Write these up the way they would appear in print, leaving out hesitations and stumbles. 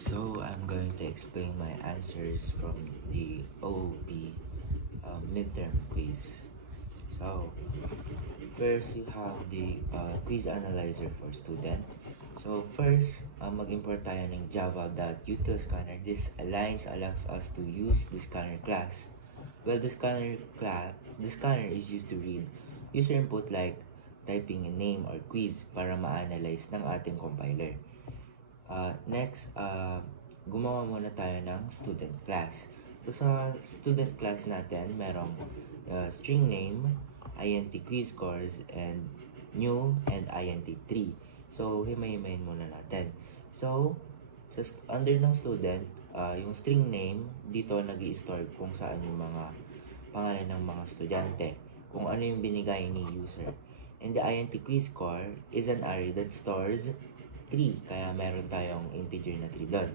So I'm going to explain my answers from the OOP midterm quiz. So first you have the quiz analyzer for student. So first, mag-import tayo ng java.util_scanner. This allows us to use the scanner class. Well, the scanner is used to read user input like typing a name or quiz para ma-analyze ng ating compiler. Next, gumawa muna tayo ng student class. So sa student class natin, merong string name, int quiz scores, and new and int3. So himay-himayin muna natin. So under ng student, yung string name dito nag-i-store kung saan yung mga pangalan ng mga estudyante, kung ano yung binigay ni user. And the int quiz score is an array that stores 3, kaya meron tayong integer na 3 doon.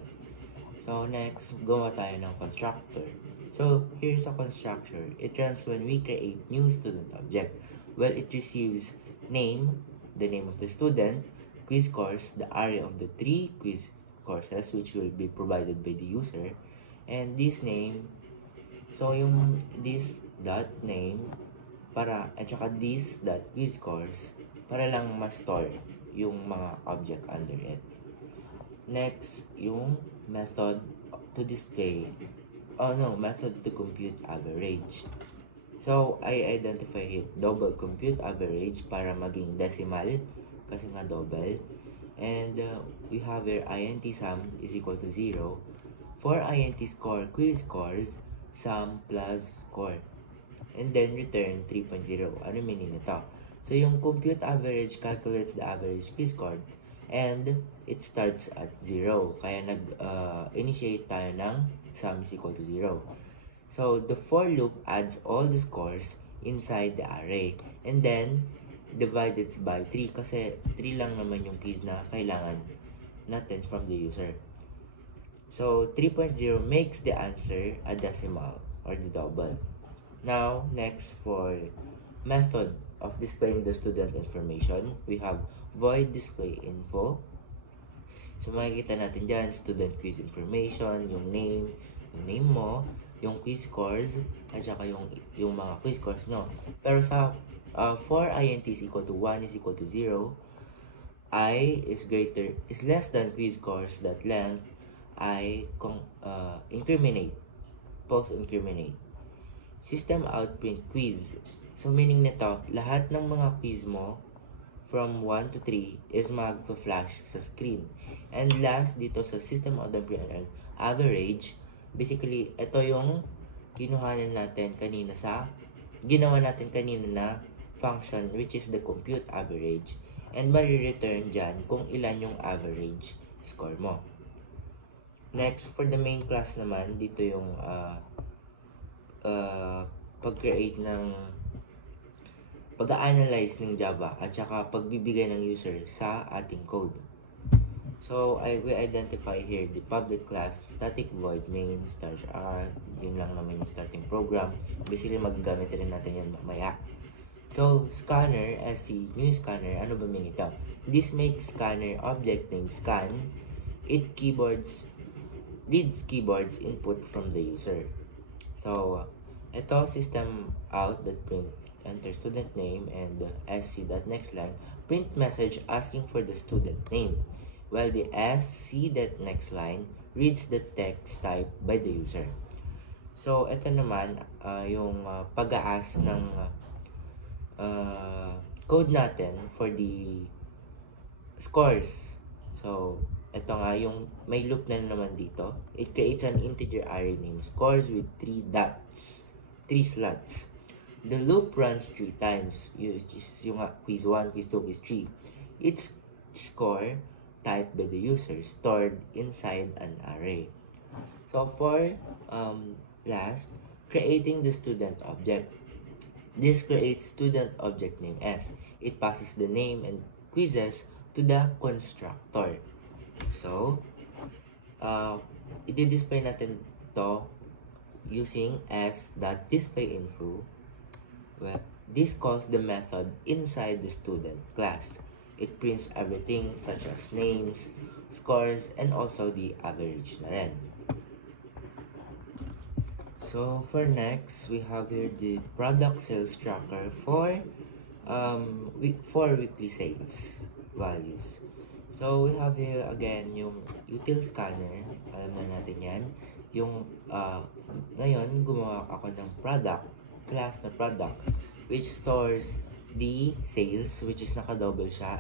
So next, gawa tayo ng constructor. So here's a constructor. It runs when we create new student object. Well, it receives name, the name of the student, quiz scores, the array of the 3 quiz courses which will be provided by the user, and this name. So yung this dot name at saka this dot quiz scores para lang ma-store yung mga object under it. Next, yung method to compute average. So I identify it double compute average para maging decimal kasi nga double. And we have here int sum is equal to 0. For int score quiz scores, sum plus score. And then return 3.0. Ano meaning nito? So yung compute average calculates the average quiz score and it starts at 0. Kaya nag-initiate tayo ng sum is equal to 0. So the for loop adds all the scores inside the array and then divided by 3 kasi 3 lang naman yung keys na kailangan natin from the user. So 3.0 makes the answer a decimal or the double. Now next, for method of displaying the student information, we have void display info. So makikita natin dyan student quiz information, yung name mo, yung quiz scores, at saka yung mga quiz scores nyo. Pero sa for int is equal to 1 is equal to 0, I is less than quiz scores that length, I post-incriminate. System out print quiz. So meaning nito, lahat ng mga quiz mo from 1 to 3 is magpa-flash sa screen. And last dito sa system out print average, basically ito yung ginawa natin kanina na function which is the compute average, and mari-return dyan kung ilan yung average score mo. Next, for the main class naman, dito yung pag-analyze ng Java at saka pagbibigay ng user sa ating code. So we identify here the public class static void main *r. Yun lang naman yung starting program. Basically magagamit rin natin yan mamaya. So scanner, new scanner, ano ba mean ito? This makes scanner object named scan. It reads keyboards input from the user. So ito system out that print enter student name and sc.next line print message asking for the student name, while the sc.next line reads the text type by the user. So ito naman yung pag-aas ng code natin for the scores. So ito nga yung may loop na naman dito. It creates an integer array named scores with 3 slots. The loop runs 3 times. Yung quiz 1, quiz 2, quiz 3. Each score typed by the user stored inside an array. So for last, creating the student object. This creates student object name S. It passes the name and quizzes to the constructor. So i-display natin to using s.displayInfo. Well, this calls the method inside the student class. It prints everything such as names, scores, and also the average na rin. So for next, we have here the product sales tracker for weekly sales values. So we have here again yung util scanner. Alam na natin yan. Yung ngayon gumawa ako ng product class na product which stores the sales, which is naka-double siya,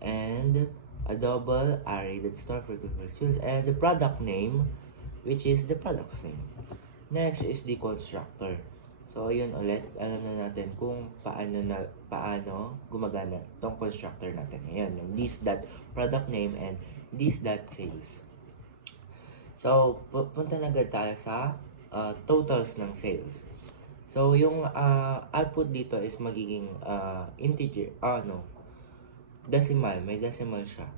and a double array that store for different fields, and the product name, which is the product's name. Next is the constructor. So yun ulit, alam na natin kung paano gumagana tong constructor natin ngayon, yung this.product name and this.sales. So punta na agad tayo sa totals ng sales. So yung output dito is magiging integer, decimal, may decimal siya.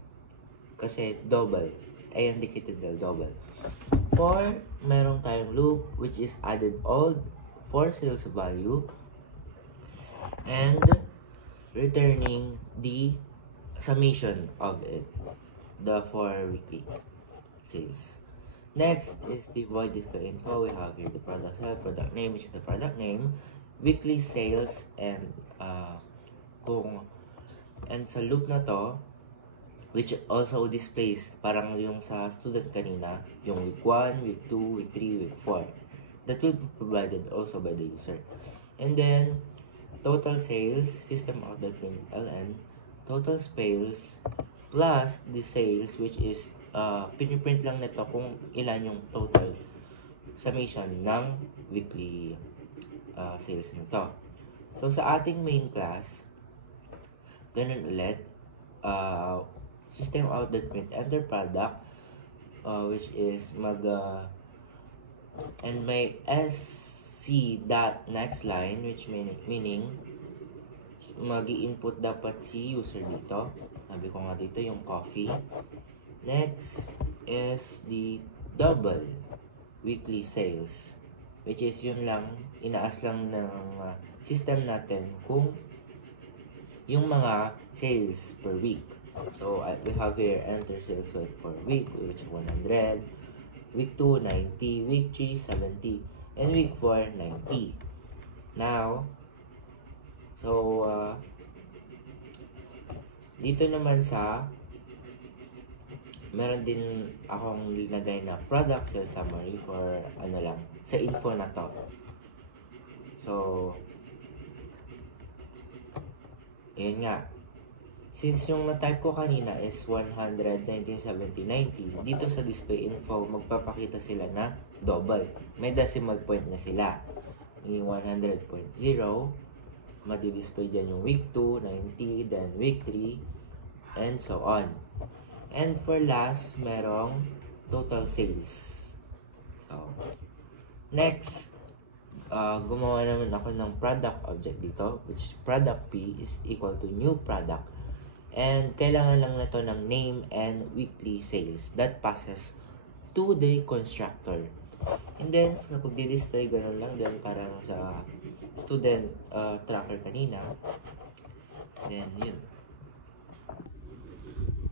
Kasi double, ay indicated na double. For merong tayong loop which is added all for sales value and returning the summation of it, the for weekly sales. Next is the void display info. We have here the product sale, product name, which is the product name, weekly sales, and sa loop na to, which also displays parang yung sa student kanina, yung week 1, week 2, week 3, week 4. That will be provided also by the user. And then total sales, system out the print ln, total sales plus the sales, which is piniprint lang nito kung ilan yung total summation ng weekly sales nito. So sa ating main class, ganun ulit, system out that print enter product, which is and may sc dot next line, which meaning mag-i-input dapat si user dito. Sabi ko nga dito yung coffee. Next is the double weekly sales, which is yun lang, inaas lang ng system natin kung yung mga sales per week. So we have here enter sales rate for week, which is 100, week 2 90, week 3 70, and week 4 90. Now so dito naman sa meron din akong linagay na product sales summary for sa info na to. So yun nga, since yung na-type ko kanina is 100, 19, 70, 90, dito sa display info magpapakita sila na double, may decimal point na sila. Yung 100.0 madi-display dyan yung week 2, 90, then week 3, and so on. And for last, merong total sales. So, next, gumawa naman ako ng product object dito, which product P is equal to new product. And kailangan lang na to ng name and weekly sales. That passes to the constructor. And then, sa pagdi-display, ganun lang din parang sa student tracker kanina. Then, yun.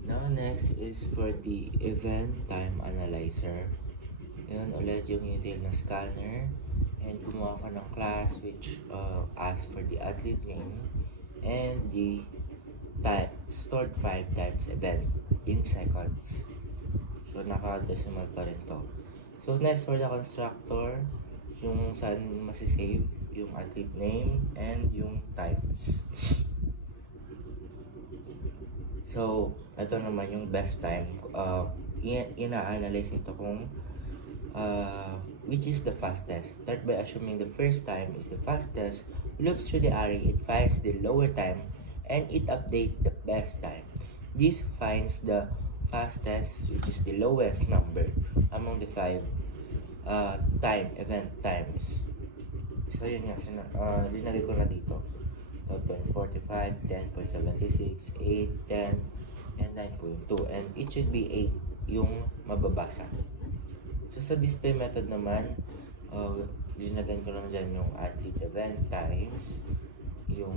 Now, next is for the event time analyzer. Yun, ulit yung util na scanner. And gumawa ko ng class which asks for the athlete name and the time, stored 5 times event in seconds. So, naka-decimal pa rin to. So, next for the constructor, yung saan masisave yung athlete name and yung times. So, ito naman yung best time. Ina-analyze nito kung which is the fastest. Start by assuming the first time is the fastest, loops through the array, it finds the lower time, and it updates the best time. This finds the fastest, which is the lowest number among the 5 event times. So yun nga, linagay ko na dito. 12.45, 10.76, 8, 10, and 9.2. And it should be 8 yung mababasa. So sa display method naman, linagay ko lang dyan yung athlete event times, yung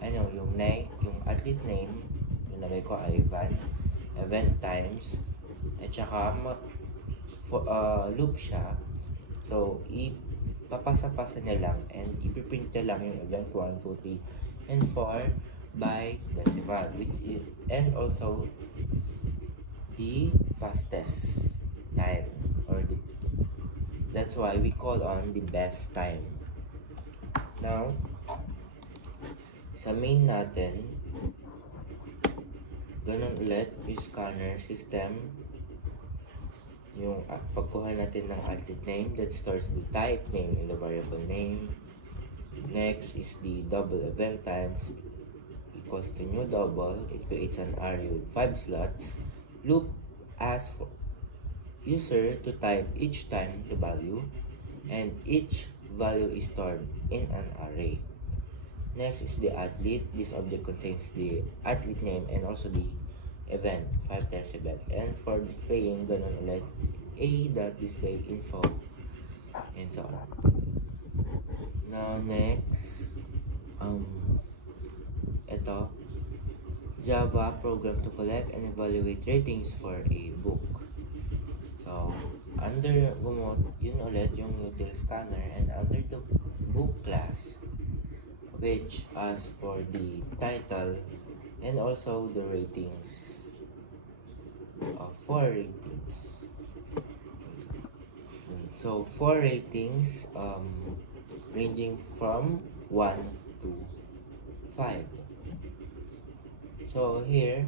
yung athlete name, nilagay ko Ivan, event times, at saka loop siya. So, ipapasa-pasa niya lang and ipiprint niya lang yung event 1, 2, 3, and 4 by decimal, and also the fastest time, that's why we call on the best time. Now, sa main natin, ganun ulit yung scanner system, yung pagkuha natin ng athlete name that stores the type name in the variable name. Next is the double event times equals to new double. It creates an array with 5 slots. Loop asks for user to type each time the value, and each value is stored in an array. Next is the athlete. This object contains the athlete name and also the event, 5 times event. And for displaying, ganun ulit, a.display info, and so on. Now next, ito, Java program to collect and evaluate ratings for a book. So, under yun ulit yung util scanner, and under the book class, which asks for the title and also the ratings. 4 ratings. So 4 ratings ranging from 1 to 5. So here,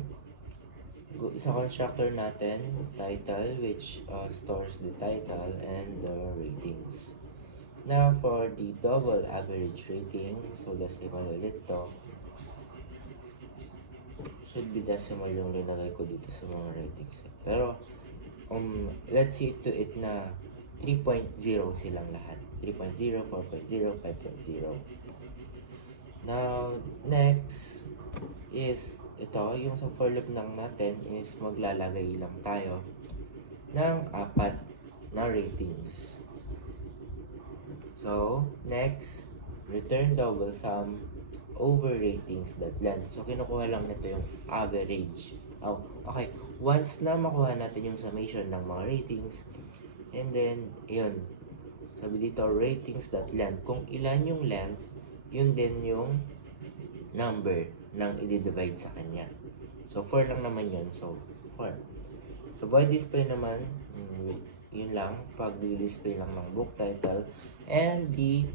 sa constructor natin, title, which stores the title and the ratings. Now for the double average rating, so decimal ulit to. Should be decimal yung linagay ko dito sa mga ratings. Pero, let's see to it na 3.0 silang lahat. 3.0, 4.0, 5.0. Now, next is ito, yung sa for loop lang natin is maglalagay lang tayo ng 4 na ratings. So, next, return double sum over ratings that length. So, kinukuha lang nito yung average. Okay. Once na makuha natin yung summation ng mga ratings, and then, yun. Sabi dito, ratings that length. Kung ilan yung length, yun din yung number ng i-divide sa kanya. So, 4 lang naman yun. So, 4. So, by display naman, yun lang. Pag display lang ng book title and the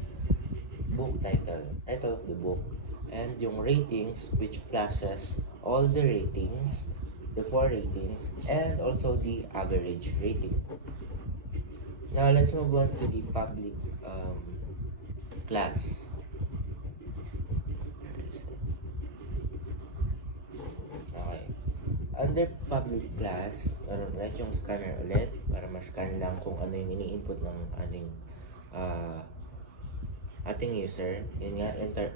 book title of the book, and yung ratings, which flashes all the ratings, the 4 ratings, and also the average rating. Now, let's move on to the public class. Okay. Under public class, right yung scanner ulit, para ma-scan lang kung ano yung ini-input ng ating user. Yun nga,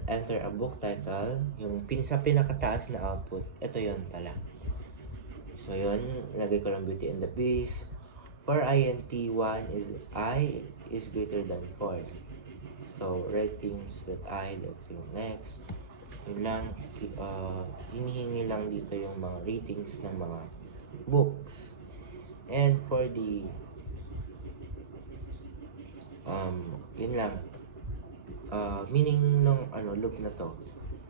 enter a book title. Yung sa pinakataas na output, ito yun pala. So yun, lagay ko lang Beauty and the Beast. For int 1 is I is greater than 4. So ratings that I, that's yung next. Yun lang, hinihingi lang dito yung mga ratings ng mga books. And for the yun lang, meaning ng loop na to,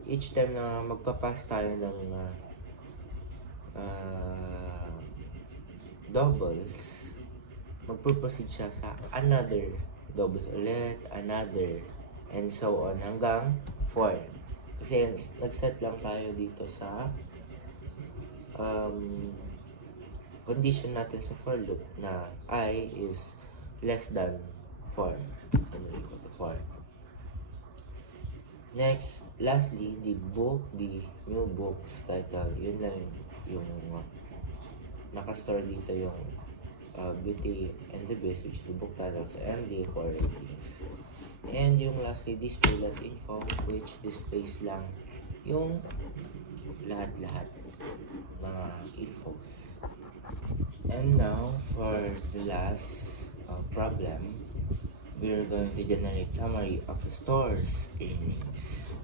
each time na magpapass tayo ng doubles, magpo-proceed siya sa another doubles ulit, another, and so on hanggang 4. Kasi nag-set lang tayo dito sa condition natin sa for loop na I is less than 4. So, equal to 4. Next, lastly, the new books title. Yun lang yung nakastore dito yung Beauty and the Beast, which the book titles and the 4 ratings. And yung lastly, display that info, which displays lang yung lahat-lahat mga infos. And now, for the last problem, we're going to generate summary of stores earnings.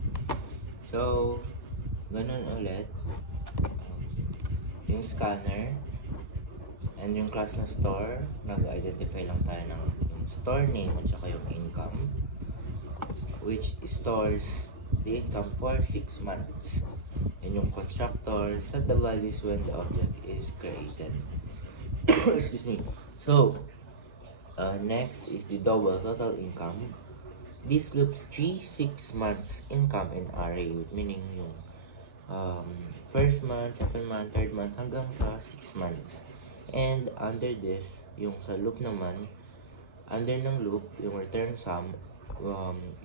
So, ganun ulit. Yung scanner and yung class na store, nag-identify lang tayo ng yung store name at saka yung income, which stores the income for 6 months. And yung constructor set the values when the object is created. Excuse me. So, next is the double total income. This loops 3 6 months income in array, meaning yung first month, second month, third month, hanggang sa 6 months. And under this, yung sa loop naman, under ng loop, yung return sum,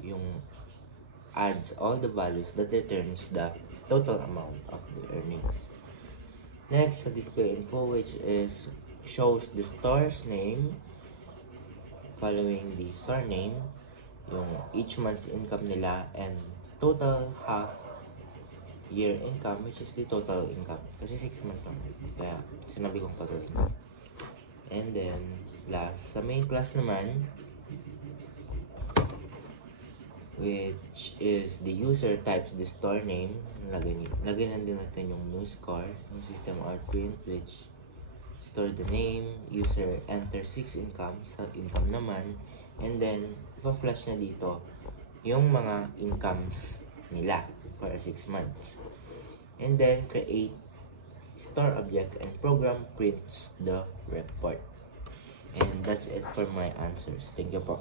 yung adds all the values that returns the total amount of the earnings. Next, sa display info, which is shows the store's name, following the store name, yung each month's income nila, and total half year income, which is the total income. Kasi 6 months lang, kaya sinabi kong total income. And then, last, sa main class naman, which is the user types the store name, lagay na din natin yung new score, yung system out print, which store the name, user enter 6 income, sa income naman, and then ipa-flash na dito yung mga incomes nila for 6 months. And then create store object and program prints the report. And that's it for my answers. Thank you po.